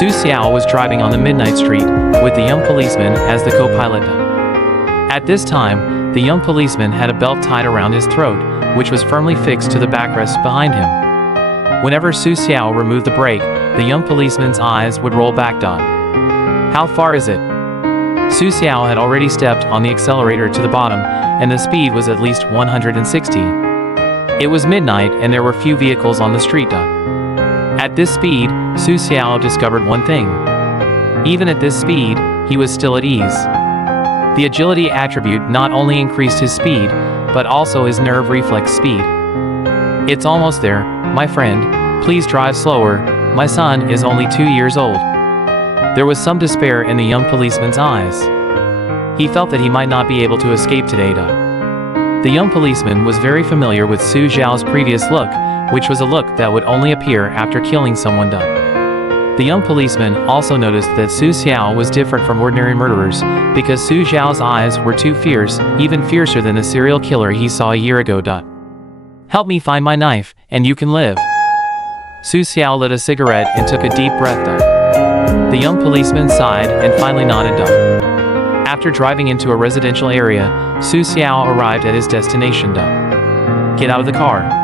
Su Xiao was driving on the midnight street, with the young policeman as the co-pilot. At this time, the young policeman had a belt tied around his throat, which was firmly fixed to the backrest behind him. Whenever Su Xiao removed the brake, the young policeman's eyes would roll back. How far is it? Su Xiao had already stepped on the accelerator to the bottom, and the speed was at least 160. It was midnight and there were few vehicles on the street. At this speed, Su Xiao discovered one thing. Even at this speed, he was still at ease. The agility attribute not only increased his speed, but also his nerve reflex speed. It's almost there, my friend, please drive slower, my son is only 2 years old. There was some despair in the young policeman's eyes. He felt that he might not be able to escape today. The young policeman was very familiar with Su Xiao's previous look, which was a look that would only appear after killing someone. The young policeman also noticed that Su Xiao was different from ordinary murderers, because Su Xiao's eyes were too fierce, even fiercer than the serial killer he saw a year ago. Help me find my knife, and you can live. Su Xiao lit a cigarette and took a deep breath. The young policeman sighed and finally nodded. After driving into a residential area, Su Xiao arrived at his destination. Get out of the car.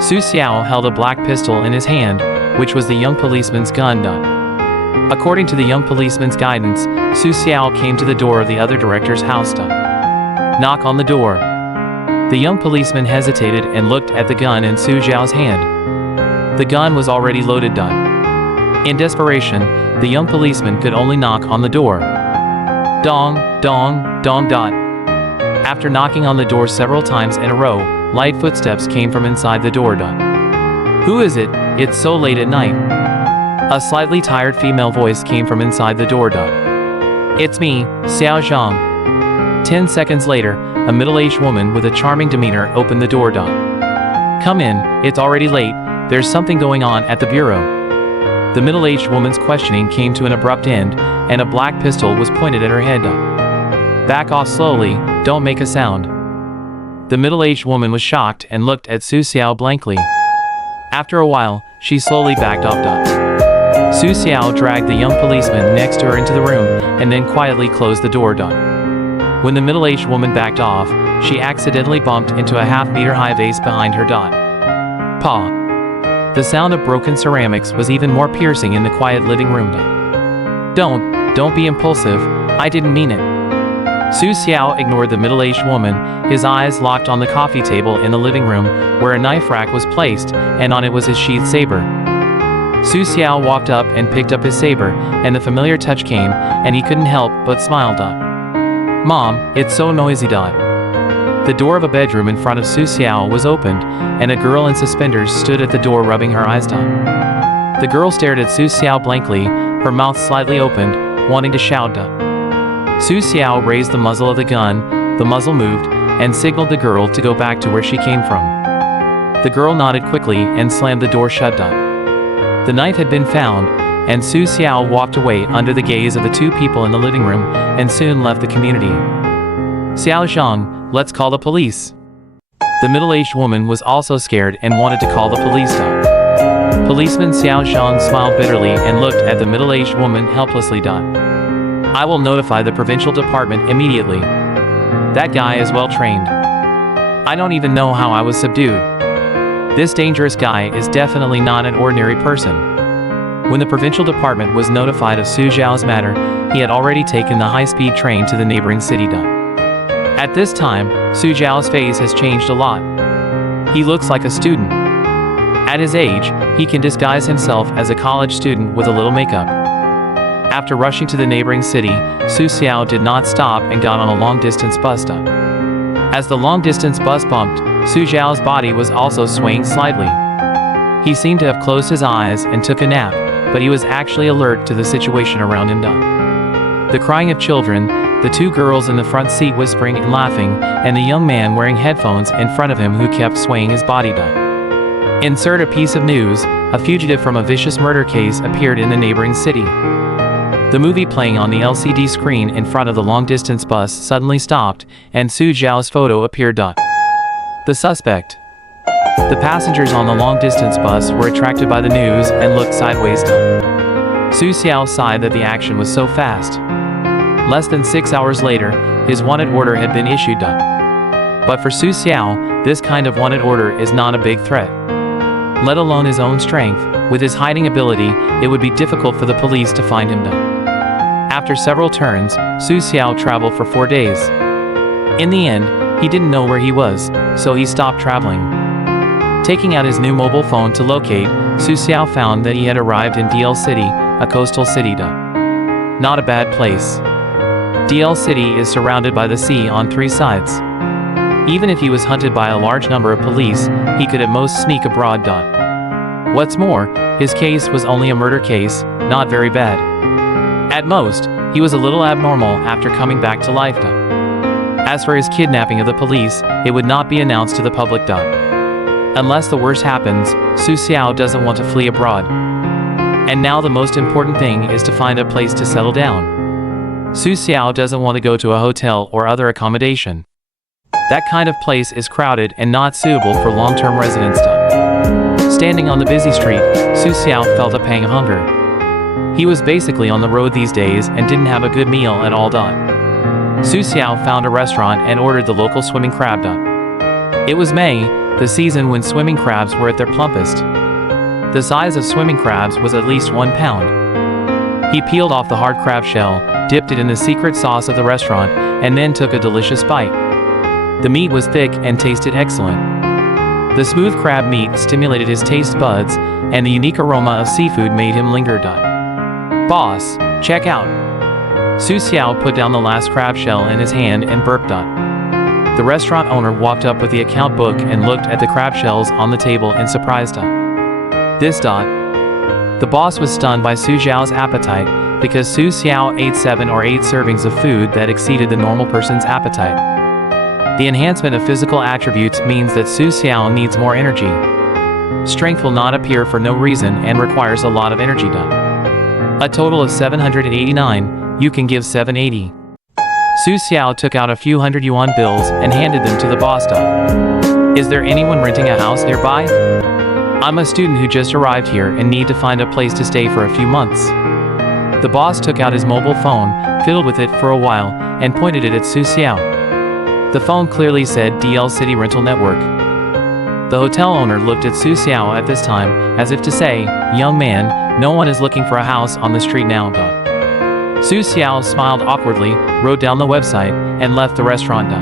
Su Xiao held a black pistol in his hand, which was the young policeman's gun. According to the young policeman's guidance, Su Xiao came to the door of the other director's house. Knock on the door. The young policeman hesitated and looked at the gun in Su Xiao's hand. The gun was already loaded. In desperation, the young policeman could only knock on the door. Dong, dong, dong. After knocking on the door several times in a row, light footsteps came from inside the door. Who is it? It's so late at night. A slightly tired female voice came from inside the door. It's me, Xiao Zhang. 10 seconds later, a middle-aged woman with a charming demeanor opened the door. Come in, it's already late, there's something going on at the bureau. The middle-aged woman's questioning came to an abrupt end, and a black pistol was pointed at her head. Back off slowly, don't make a sound. The middle-aged woman was shocked and looked at Su Xiao blankly. After a while, she slowly backed off. Su Xiao dragged the young policeman next to her into the room, and then quietly closed the door. When the middle-aged woman backed off, she accidentally bumped into a half-meter-high vase behind her. Pa. The sound of broken ceramics was even more piercing in the quiet living room. Don't be impulsive, I didn't mean it. Su Xiao ignored the middle-aged woman, his eyes locked on the coffee table in the living room, where a knife rack was placed, and on it was his sheathed saber. Su Xiao walked up and picked up his saber, and the familiar touch came, and he couldn't help but smile. Mom, it's so noisy. The door of a bedroom in front of Su Xiao was opened, and a girl in suspenders stood at the door rubbing her eyes. The girl stared at Su Xiao blankly, her mouth slightly opened, wanting to shout. Su Xiao raised the muzzle of the gun, the muzzle moved, and signaled the girl to go back to where she came from. The girl nodded quickly and slammed the door shut. The knife had been found, and Su Xiao walked away under the gaze of the two people in the living room, and soon left the community. Xiao Zhang, let's call the police. The middle-aged woman was also scared and wanted to call the police. Policeman Xiao Zhang smiled bitterly and looked at the middle-aged woman helplessly. I will notify the provincial department immediately. That guy is well trained. I don't even know how I was subdued. This dangerous guy is definitely not an ordinary person. When the provincial department was notified of Su Xiao's matter, he had already taken the high-speed train to the neighboring city. At this time, Su Xiao's face has changed a lot. He looks like a student. At his age, he can disguise himself as a college student with a little makeup. After rushing to the neighboring city, Su Xiao did not stop and got on a long-distance bus. As the long-distance bus bumped, Su Xiao's body was also swaying slightly. He seemed to have closed his eyes and took a nap, but he was actually alert to the situation around him. The crying of children, the two girls in the front seat whispering and laughing, and the young man wearing headphones in front of him who kept swaying his body. Insert a piece of news, a fugitive from a vicious murder case appeared in the neighboring city. The movie playing on the LCD screen in front of the long-distance bus suddenly stopped, and Su Xiao's photo appeared. The suspect. The passengers on the long-distance bus were attracted by the news and looked sideways. Su Xiao sighed that the action was so fast. Less than 6 hours later, his wanted order had been issued. But for Su Xiao, this kind of wanted order is not a big threat. Let alone his own strength, with his hiding ability, it would be difficult for the police to find him. After several turns, Su Xiao traveled for 4 days. In the end, he didn't know where he was, so he stopped traveling. Taking out his new mobile phone to locate, Su Xiao found that he had arrived in DL City, a coastal city. Not a bad place. DL City is surrounded by the sea on 3 sides. Even if he was hunted by a large number of police, he could at most sneak abroad. What's more, his case was only a murder case, not very bad. At most, he was a little abnormal after coming back to life. As for his kidnapping of the police, it would not be announced to the public. Unless the worst happens, Su Xiao doesn't want to flee abroad. And now the most important thing is to find a place to settle down. Su Xiao doesn't want to go to a hotel or other accommodation. That kind of place is crowded and not suitable for long-term residence. Standing on the busy street, Su Xiao felt a pang of hunger. He was basically on the road these days and didn't have a good meal at all. Su Xiao found a restaurant and ordered the local swimming crab. It was May, the season when swimming crabs were at their plumpest. The size of swimming crabs was at least 1 pound. He peeled off the hard crab shell, dipped it in the secret sauce of the restaurant, and then took a delicious bite. The meat was thick and tasted excellent. The smooth crab meat stimulated his taste buds, and the unique aroma of seafood made him linger. Boss, check out. Su Xiao put down the last crab shell in his hand and burped. The restaurant owner walked up with the account book and looked at the crab shells on the table in surprise. The boss was stunned by Su Xiao's appetite, because Su Xiao ate 7 or 8 servings of food that exceeded the normal person's appetite. The enhancement of physical attributes means that Su Xiao needs more energy. Strength will not appear for no reason and requires a lot of energy. A total of 789, you can give 780. Su Xiao took out a few hundred yuan bills and handed them to the boss. Is there anyone renting a house nearby? I'm a student who just arrived here and need to find a place to stay for a few months. The boss took out his mobile phone, fiddled with it for a while, and pointed it at Su Xiao. The phone clearly said DL City Rental Network. The hotel owner looked at Su Xiao at this time, as if to say, "Young man, no one is looking for a house on the street now." Su Xiao smiled awkwardly, wrote down the website, and left the restaurant.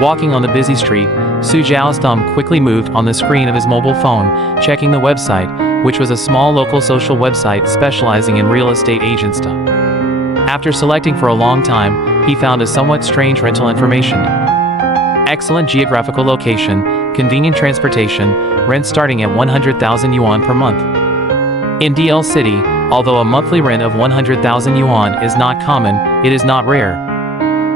Walking on the busy street, Su Xiao's thumb quickly moved on the screen of his mobile phone, checking the website, which was a small local social website specializing in real estate agents. After selecting for a long time, he found a somewhat strange rental information. Excellent geographical location, convenient transportation, rent starting at 100,000 yuan per month. In DL City, although a monthly rent of 100,000 yuan is not common, it is not rare.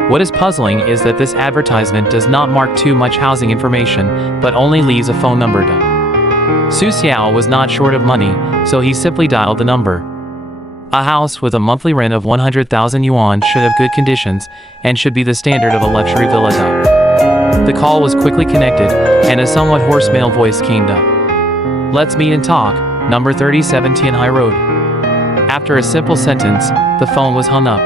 What is puzzling is that this advertisement does not mark too much housing information, but only leaves a phone number. Su Xiao was not short of money, so he simply dialed the number. A house with a monthly rent of 100,000 yuan should have good conditions, and should be the standard of a luxury villa. The call was quickly connected, and a somewhat hoarse male voice came up. Let's meet and talk, number 37 Tianhai Road. After a simple sentence, the phone was hung up.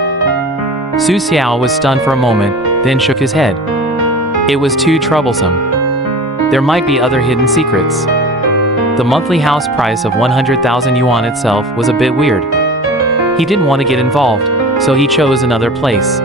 Su Xiao was stunned for a moment, then shook his head. It was too troublesome. There might be other hidden secrets. The monthly house price of 100,000 yuan itself was a bit weird. He didn't want to get involved, so he chose another place.